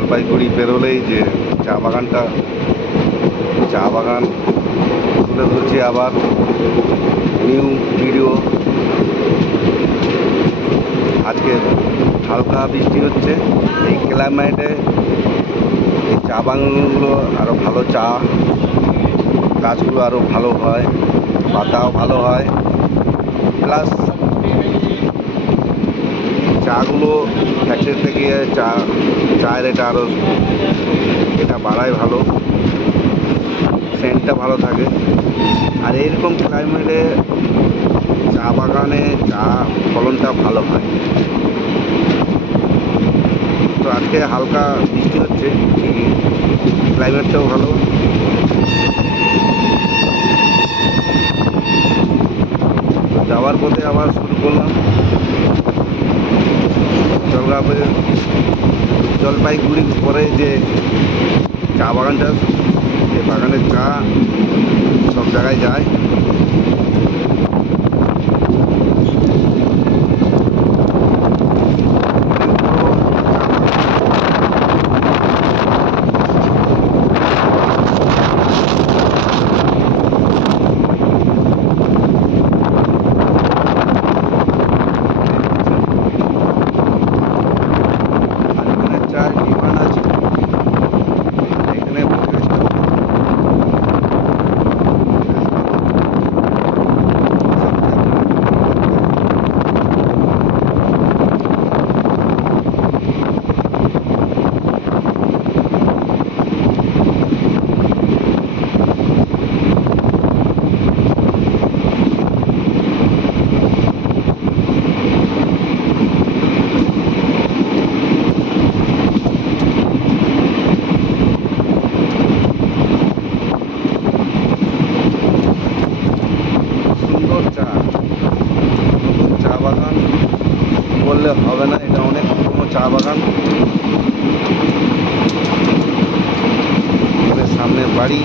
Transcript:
জলপাইগুড়ি পেরোলেই যে চা বাগান তুলে ধরছি আবার নিউ ভিডিও। আজকে হালকা বৃষ্টি হচ্ছে, এই ক্লাইমেটে এই চা বাগানগুলো আরও ভালো, চা গাছগুলো আরও ভালো হয়, পাতাও ভালো হয়, প্লাস চাগুলো ফ্যাক্টরিতে গিয়ে চায়ের এটা বাড়ায়, ভালো সেন্টটা ভালো থাকে। আর এইরকম ক্লাইমেটে চা বাগানে চা ফলনটা ভালো হয়। তো আজকে হালকা বৃষ্টি হচ্ছে, ক্লাইমেটটাও ভালো। যাওয়ার পথে আবার শুরু করলাম জলপাইগুড়ির পরে যে চা বাগানটা, এই বাগানের চা সব জায়গায় যায়। চা বাগান বললে হবে না, এটা অনেক পুরনো চা বাগান। সামনে বাড়ি।